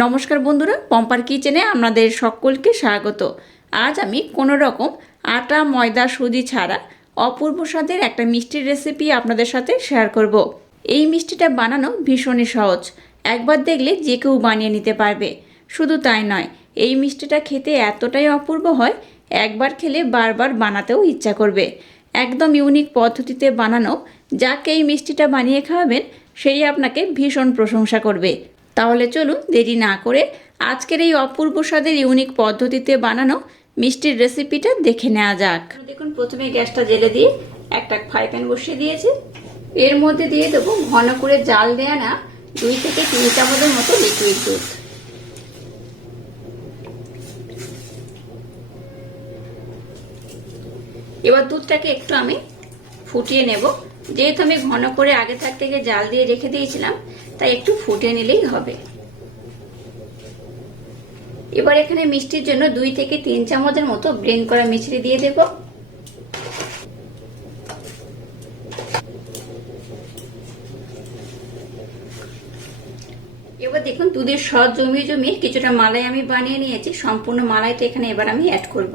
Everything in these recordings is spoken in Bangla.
নমস্কার বন্ধুরা, পম্পার কিচেনে আপনাদের সকলকে স্বাগত। আজ আমি কোনো রকম আটা, ময়দা, সুজি ছাড়া অপূর্ব স্বাদের একটা মিষ্টির রেসিপি আপনাদের সাথে শেয়ার করব। এই মিষ্টিটা বানানো ভীষণই সহজ। একবার দেখলে যে কেউ বানিয়ে নিতে পারবে। শুধু তাই নয়, এই মিষ্টিটা খেতে এতটাই অপূর্ব হয়, একবার খেলে বারবার বানাতেও ইচ্ছা করবে। একদম ইউনিক পদ্ধতিতে বানানো, যাকে এই মিষ্টিটা বানিয়ে খাওয়াবেন, সেই আপনাকে ভীষণ প্রশংসা করবে। তাহলে চলুন দেরি না করে আজকের এই অপূর্ব স্বাদের ইউনিক পদ্ধতিতে বানানো মিষ্টির রেসিপিটা দেখে নেওয়া যাক। দেখুন, প্রথমে গ্যাসটা জেলে দিয়ে একটা ফ্রাই প্যান বসিয়ে দিয়েছি। এর মধ্যে দিয়ে দেবো ঘন করে জাল দেয়া না দুই থেকে তিন চামচের মতো লিকুইড দুধ। এবার দুধটাকে একটু আমি ফুটিয়ে নেব। যেহেতু আমি ঘন করে আগে থাক থেকে জাল দিয়ে রেখে দিয়েছিলাম তাই একটু ফুটে নিলেই হবে। এবার এখানে মিষ্টির জন্য দুই থেকে তিন চামচের মতো ব্লেন্ড করা মিছরি দিয়ে দেব। এবার দেখুন দুধের সদ জমিয়ে জমিয়ে কিছুটা মালাই আমি বানিয়ে নিয়েছি। সম্পূর্ণ মালাইটা এখানে এবার আমি অ্যাড করব।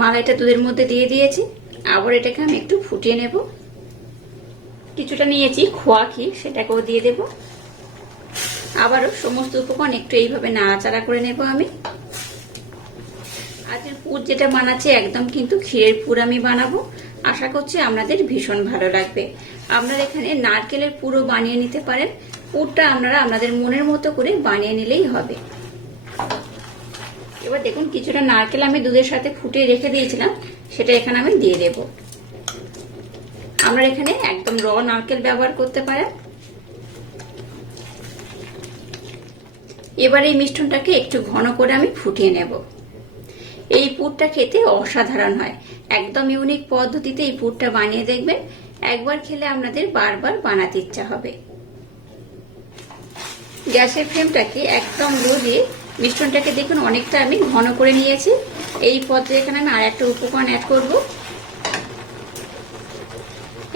মালাইটা দুধের মধ্যে দিয়ে দিয়েছি। আবার এটাকে আমি একটু ফুটিয়ে নেব। কিছুটা নিয়েছি, খোয়া সেটাকেও দিয়ে দেব। আবারও সমস্ত উপকরণ একটু এইভাবে নাড়াচাড়া করে নেব আমি। আজকের পুর যেটা বানাচ্ছি একদম কিন্তু ক্ষীরের পুর আমি বানাবো। আশা করছি আপনাদের ভীষণ ভালো লাগবে। আপনারা এখানে নারকেলের পুরো বানিয়ে নিতে পারেন। পুরটা আপনারা আপনাদের মনের মতো করে বানিয়ে নিলেই হবে। এবার দেখুন, কিছুটা নারকেল আমি দুধের সাথে ফুটিয়ে রেখে দিয়েছিলাম, সেটা এখানে আমি দিয়ে দেব। আমরা এখানে একদম র নারকেল ব্যবহার করতে পারেন। এবার এই মিষ্টনটাকে একটু ঘন করে আমি ফুটিয়ে নেব। এই পুরটা খেতে অসাধারণ হয়। একদম ইউনিক পদ্ধতিতে এই পুরটা বানিয়ে দেখবেন। একবার খেলে আপনাদের বারবার বানাতে ইচ্ছা হবে। গ্যাসের ফ্লেমটাকে একদম লো দিয়ে মিশ্রণটাকে দেখুন, অনেকটা আমি ঘন করে নিয়েছি। এই পর্যায়ে এখানে আমি আর একটা উপকরণ অ্যাড করব।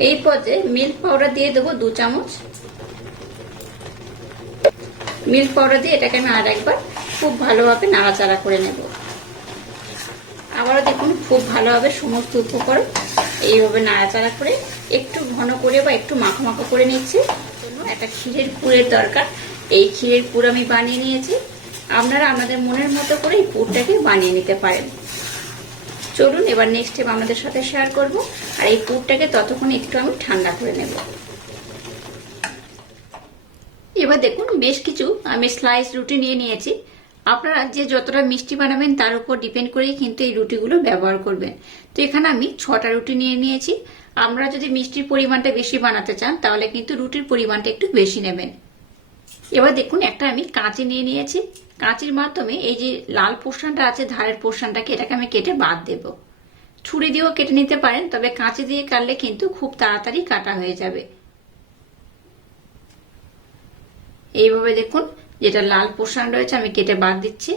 এই পদে মিল্ক পাউডার দিয়ে দেবো দু চামচ। মিল্ক পাউডার দিয়ে এটাকে আমি আর একবার খুব ভালোভাবে নাড়াচাড়া করে নেব। আবারও দেখুন, খুব ভালোভাবে সমস্ত উপকরণ এইভাবে নাড়াচাড়া করে একটু ঘন করে বা একটু মাখো মাখো করে নিচ্ছি। একটা ক্ষীরের পুরের দরকার। এই ক্ষীরের পুর আমি বানিয়ে নিয়েছি। আপনারা আমাদের মনের মতো করে এই পুরটাকে বানিয়ে নিতে পারেন। চলুন, এবার নেক্সট স্টেপ আমাদের সাথে শেয়ার করব। আর এই পুরটাকে ততক্ষণ একটু আমি ঠান্ডা করে নেব। এবার দেখুন, বেশ কিছু আমি স্লাইস রুটি নিয়ে নিয়েছি। আপনারা যে যতটা মিষ্টি বানাবেন, তার উপর ডিপেন্ড করেই কিন্তু এই রুটিগুলো ব্যবহার করবেন। তো এখানে আমি ছটা রুটি নিয়ে নিয়েছি। আমরা যদি মিষ্টির পরিমাণটা বেশি বানাতে চান, তাহলে কিন্তু রুটির পরিমাণটা একটু বেশি নেবেন। এবার দেখুন, একটা আমি কাঁচি নিয়ে নিয়েছি। কাঁচির মাধ্যমে এই যে লাল পোর্শনটা আছে, ধারের পোর্শনটাকে এটাকে আমি কেটে বাদ দেব। ছুরি দিয়েও কেটে নিতে পারেন, তবে কাঁচি দিয়ে কাটলে কিন্তু খুব তাড়াতাড়ি কাটা হয়ে যাবে। এইভাবে দেখুন, যেটা লাল পোর্শন রয়েছে, আমি কেটে বাদ দিচ্ছি।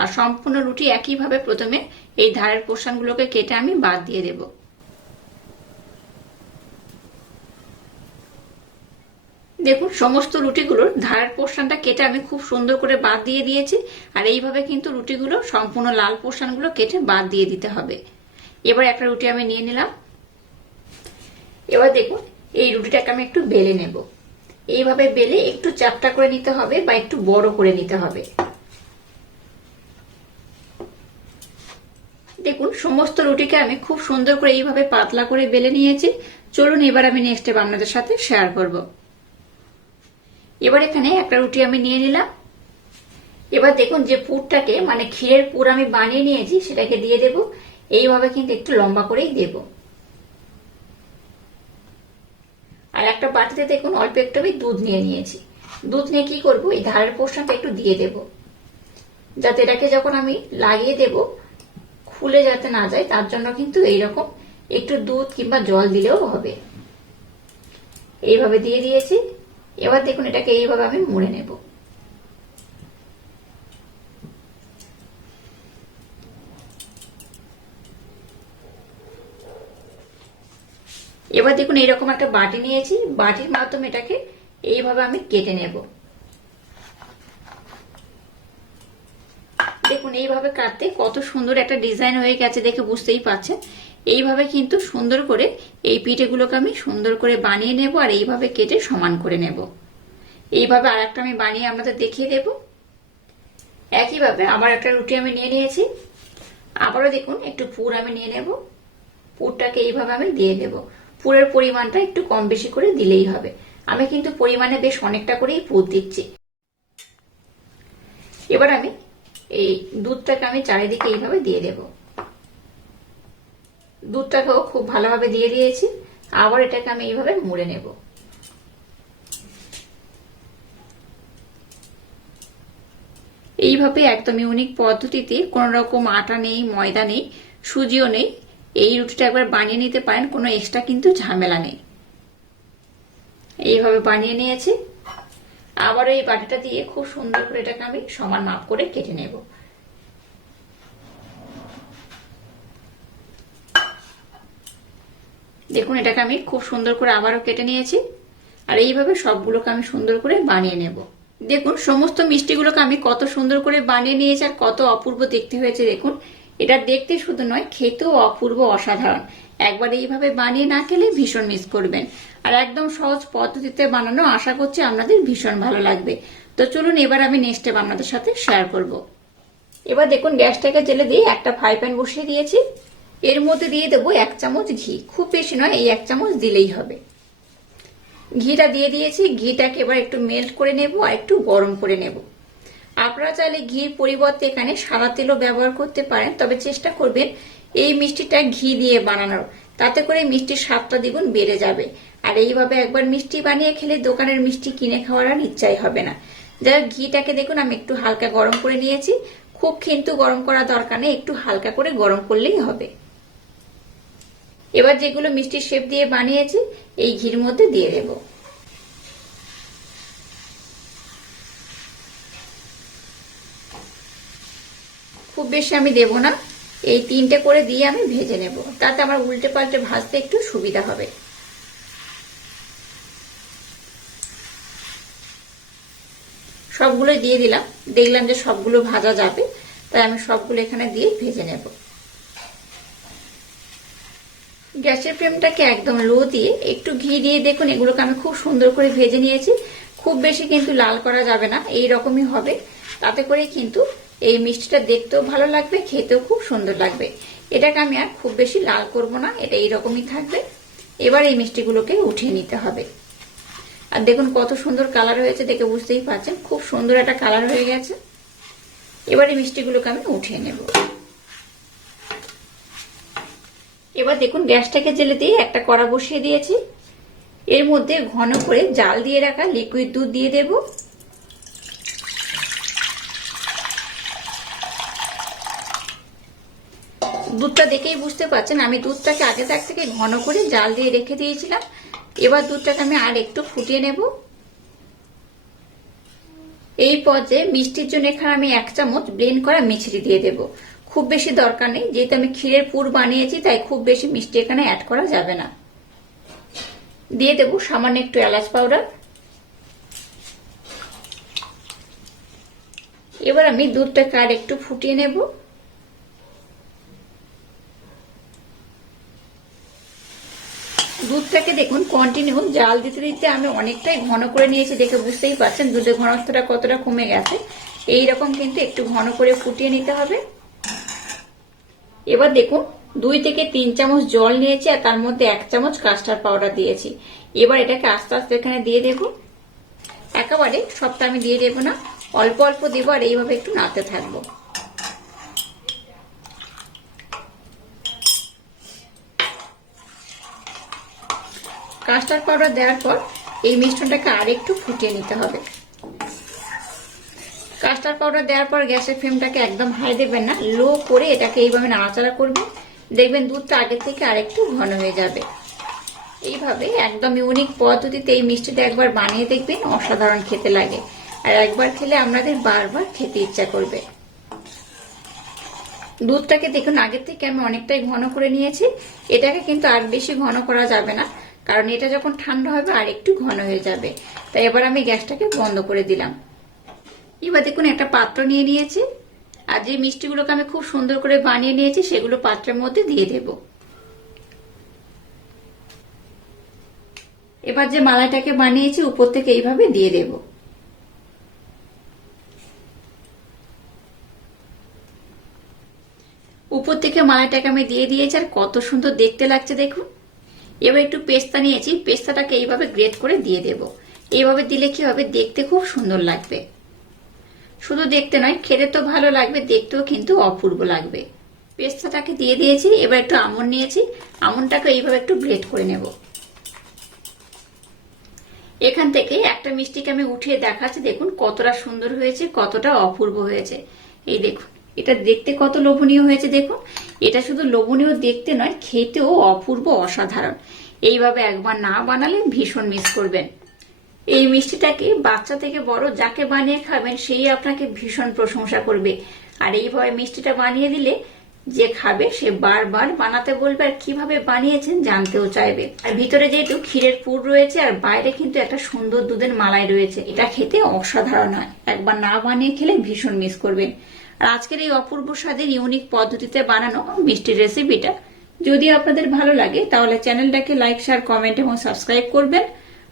আর সম্পূর্ণ রুটি একইভাবে প্রথমে এই ধারের পোর্শনগুলোকে কেটে আমি বাদ দিয়ে দেবো। দেখুন, সমস্ত রুটিগুলোর ধারের পোর্শনটা কেটে আমি খুব সুন্দর করে বাদ দিয়ে দিয়েছি। আর এইভাবে কিন্তু রুটিগুলো, সম্পূর্ণ লাল পোর্শনগুলো কেটে বাদ দিয়ে দিতে হবে। এবার একটা রুটি আমি নিয়ে নিলাম। এবার দেখুন, এই রুটিটাকে আমি একটু বেলে নেব। এইভাবে বেলে একটু চাপটা করে নিতে হবে বা একটু বড় করে নিতে হবে। দেখুন, সমস্ত রুটিকে আমি খুব সুন্দর করে এইভাবে পাতলা করে বেলে নিয়েছি। চলুন, এবার আমি নেক্সট স্টেপ আপনাদের সাথে শেয়ার করব। এবার এখানে একটা রুটি আমি নিয়ে নিলাম। এবার দেখুন যে পুরটাকে মানে ক্ষীরের পুর আমি বানিয়ে নিয়েছি, সেটাকে দিয়ে দেব। এইভাবে কিন্তু একটু লম্বা করেই দেব। আর একটা বাটিতে দেখুন, অল্প একটু আমি দুধ নিয়ে নিয়েছি। দুধ নিয়ে কি করব? এই ধারের পোর্শনটা একটু দিয়ে দেব। যাতে এটাকে যখন আমি লাগিয়ে দেব, খুলে যাতে না যায়, তার জন্য কিন্তু এইরকম একটু দুধ কিংবা জল দিলেও হবে। এইভাবে দিয়ে দিয়েছি। এবার দেখুন এটাকে এইভাবে আমি মুড়ে নেব। এবার দেখুন এইরকম একটা বাটি নিয়েছি, বাটির মাধ্যমে এটাকে এইভাবে আমি কেটে নেব। দেখুন এইভাবে কাটতে কত সুন্দর একটা ডিজাইন হয়ে গেছে দেখে বুঝতেই পাচ্ছেন এইভাবে কিন্তু সুন্দর করে এই পিঠেগুলোকে আমি সুন্দর করে বানিয়ে নেব আর এইভাবে কেটে সমান করে নেব। এইভাবে আর একটা আমি বানিয়ে আপনাদের দেখিয়ে দেব। একইভাবে আবার একটা রুটি আমি নিয়ে নিয়েছি। আবারও দেখুন, একটু পুর আমি নিয়ে নেব। পুরটাকে এইভাবে আমি দিয়ে দেব পুরের পরিমাণটা একটু কম বেশি করে দিলেই হবে। আমি কিন্তু পরিমাণে বেশ অনেকটা করেই পুর দিচ্ছি। এবার আমি এই দুধটাকে আমি চারিদিকে এইভাবে দিয়ে দেব। দুধটাকেও খুব ভালোভাবে দিয়ে দিয়েছি। আবার এটাকে আমি এইভাবে মুড়ে নেব। এইভাবে একদম ইউনিক পদ্ধতিতে কোনো রকম আটা নেই, ময়দা নেই, সুজিও নেই। এই রুটিটা একবার বানিয়ে নিতে পারেন, কোনো এক্সট্রা কিন্তু ঝামেলা নেই। এইভাবে বানিয়ে নিয়েছি। আবার এই বাটিটা দিয়ে খুব সুন্দর করে এটাকে আমি সমান মাপ করে কেটে নেব। দেখুন, এটাকে আমি খুব সুন্দর করে আবারও কেটে নিয়েছি। আর এইভাবে সবগুলোকে আমি সুন্দর করে বানিয়ে নেব। দেখুন, সমস্ত মিষ্টিগুলোকে আমি কত সুন্দর করে বানিয়ে নিয়েছি আর কত অপূর্ব দেখতে হয়েছে। দেখুন, এটা দেখতে শুধু নয়, খেতেও অপূর্ব অসাধারণ। একবার এইভাবে বানিয়ে না খেলে ভীষণ মিস করবেন। আর একদম সহজ পদ্ধতিতে বানানো, আশা করছি আপনাদের ভীষণ ভালো লাগবে। তো চলুন, এবার আমি নেক্সট আপনাদের সাথে শেয়ার করব। এবার দেখুন, গ্যাসটাকে জেলে দিয়ে একটা ফ্রাই প্যান বসিয়ে দিয়েছি। এর মধ্যে দিয়ে দেবো এক চামচ ঘি। খুব বেশি নয়, এই এক চামচ দিলেই হবে। ঘিটা দিয়ে দিয়েছি, ঘিটাকে এবার একটু মেল্ট করে নেব আর একটু গরম করে নেব। আপনারা চাইলে ঘির পরিবর্তে এখানে সাদা তেলও ব্যবহার করতে পারেন, তবে চেষ্টা করবেন এই মিষ্টিটা ঘি দিয়ে বানানোর। তাতে করে মিষ্টির স্বাদটা দ্বিগুণ বেড়ে যাবে। আর এইভাবে একবার মিষ্টি বানিয়ে খেলে দোকানের মিষ্টি কিনে খাওয়ার আর ইচ্ছাই হবে না। যারা ঘিটাকে দেখুন, আমি একটু হালকা গরম করে নিয়েছি। খুব কিন্তু গরম করা দরকার নেই, একটু হালকা করে গরম করলেই হবে। এবার যেগুলো মিষ্টির শেপ দিয়ে বানিয়েছি, এই ঘির মধ্যে দিয়ে দেব। খুব বেশি আমি দেব না। এই তিনটে করে দিয়ে আমি ভেজে নেব। তাতে আমার উল্টে পাল্টে ভাজতে একটু সুবিধা হবে। সবগুলো দিয়ে দিলাম। দেখলাম যে সবগুলো ভাজা যাবে, তাই আমি সবগুলো এখানে দিয়ে ভেজে নেব। গ্যাসের ফ্লেমটাকে একদম লো দিয়ে একটু ঘি দিয়ে দেখুন, এগুলোকে আমি খুব সুন্দর করে ভেজে নিয়েছি। খুব বেশি কিন্তু লাল করা যাবে না, এই রকমই হবে। তাতে করে কিন্তু এই মিষ্টিটা দেখতেও ভালো লাগবে, খেতেও খুব সুন্দর লাগবে। এটাকে আমি আর খুব বেশি লাল করব না, এটা এইরকমই থাকবে। এবার এই মিষ্টিগুলোকে উঠিয়ে নিতে হবে। আর দেখুন কত সুন্দর কালার হয়েছে দেখে বুঝতেই পারছেন, খুব সুন্দর একটা কালার হয়ে গেছে। এবার এই মিষ্টিগুলোকে আমি উঠিয়ে নেব। এবার দেখুন গ্যাসটাকে জেলে দিয়ে একটা কড়া বসিয়ে দিয়েছি। এর মধ্যে ঘন করে জাল দিয়ে রাখা লিকুইড দুধ দিয়ে দেব। দুধটা দেখেই বুঝতে পারছেন, আমি দুধটাকে আগে তাক থেকে ঘন করে জাল দিয়ে রেখে দিয়েছিলাম। এবার দুধটাকে আমি আর একটু ফুটিয়ে নেব। এই পর্যায়ে মিষ্টির জন্য এখানে আমি এক চামচ ব্লেন্ড করা মিছরি দিয়ে দেব। খুব বেশি দরকার নেই। যেহেতু আমি ক্ষীরের পুর বানিয়েছি, তাই খুব বেশি মিষ্টি এখানে অ্যাড করা যাবে না। দিয়ে দেব সামান্য একটু এলাচ পাউডার এবার আমি দুধটাকে আর একটু ফুটিয়ে নেব। দুধটাকে দেখুন কন্টিনিউ জাল দিতে দিতে আমি অনেকটাই ঘন করে নিয়েছি, দেখে বুঝতেই পারছেন দুধের ঘনত্বটা কতটা কমে গেছে। এই রকম কিন্তু একটু ঘন করে ফুটিয়ে নিতে হবে। এবার দেখুন, দুই থেকে তিন চামচ জল নিয়েছি আর তার মধ্যে এক চামচ কাস্টার্ড পাউডার দিয়েছি। এবার এটাকে আস্তে আস্তে এখানে দিয়ে দেব একেবারে সবটা আমি দিয়ে দেবো না, অল্প অল্প দেবো আর এইভাবে একটু নাতে থাকব। কাস্টার্ড পাউডার দেওয়ার পর এই মিশ্রণটাকে আর একটু ফুটিয়ে নিতে হবে। কাস্টার্ড পাউডার দেওয়ার পর গ্যাসের ফ্লেমটাকে একদম হাই দেবেন না, লো করে এটাকে এইভাবে নাড়াচাড়া করবেন। দেখবেন দুধটা আগের থেকে আরেকটু ঘন হয়ে যাবে। এইভাবে একদম ইউনিক পদ্ধতিতে এই মিষ্টিটা একবার বানিয়ে দেখবেন, অসাধারণ খেতে লাগে। আর একবার খেলে আপনাদের বারবার খেতে ইচ্ছা করবে। দুধটাকে দেখুন, আগের থেকে আমি অনেকটাই ঘন করে নিয়েছি। এটাকে কিন্তু আর বেশি ঘন করা যাবে না, কারণ এটা যখন ঠান্ডা হবে আর একটু ঘন হয়ে যাবে। তাই এবার আমি গ্যাসটাকে বন্ধ করে দিলাম। এবার দেখুন একটা পাত্র নিয়ে নিয়েছি। আর যে মিষ্টিগুলোকে আমি খুব সুন্দর করে বানিয়ে নিয়েছি, সেগুলো পাত্রের মধ্যে দিয়ে দেব। এবার যে মালাইটাকে বানিয়েছি, উপর থেকে এইভাবে দিয়ে দেব। উপর থেকে মালাইটাকে আমি দিয়ে দিয়েছি, আর কত সুন্দর দেখতে লাগছে দেখুন। এবার একটু পেস্তা নিয়েছি, পেস্তাটাকে এইভাবে গ্রেট করে দিয়ে দেব। এইভাবে দিলে কি হবে, দেখতে খুব সুন্দর লাগবে। শুধু দেখতে নয়, খেতে তো ভালো লাগবে, দেখতেও কিন্তু অপূর্ব লাগবে। পেস্তাটাকে দিয়ে দিয়েছি, এবার একটু আমন নিয়েছি, আমনটাকে এইভাবে একটু গ্রেট করে নেব। এখান থেকে একটা মিষ্টিকে আমি উঠিয়ে দেখাচ্ছি, দেখুন কতটা সুন্দর হয়েছে, কতটা অপূর্ব হয়েছে। এই দেখুন, এটা দেখতে কত লোভনীয় হয়েছে, দেখুন। এটা শুধু লোভনীয় দেখতে নয়, খেতেও অপূর্ব, অসাধারণ। এইভাবে একবার না বানালে ভীষণ মিস করবেন। এই মিষ্টিটাকে বাচ্চা থেকে বড় যাকে বানিয়ে খাবেন, সেই আপনাকে ভীষণ প্রশংসা করবে। আর এইভাবে মিষ্টিটা বানিয়ে দিলে যে খাবে, সে বারবার বানাতে বলবে আর কীভাবে বানিয়েছেন জানতেও চাইবে। আর ভিতরে যেহেতু ক্ষীরের পুর রয়েছে, আর বাইরে কিন্তু একটা সুন্দর দুধের মালাই রয়েছে, এটা খেতে অসাধারণ হয়। একবার না বানিয়ে খেলে ভীষণ মিস করবেন। আর আজকের এই অপূর্ব স্বাদের ইউনিক পদ্ধতিতে বানানো মিষ্টির রেসিপিটা যদি আপনাদের ভালো লাগে, তাহলে চ্যানেলটাকে লাইক শেয়ার কমেন্ট এবং সাবস্ক্রাইব করবেন।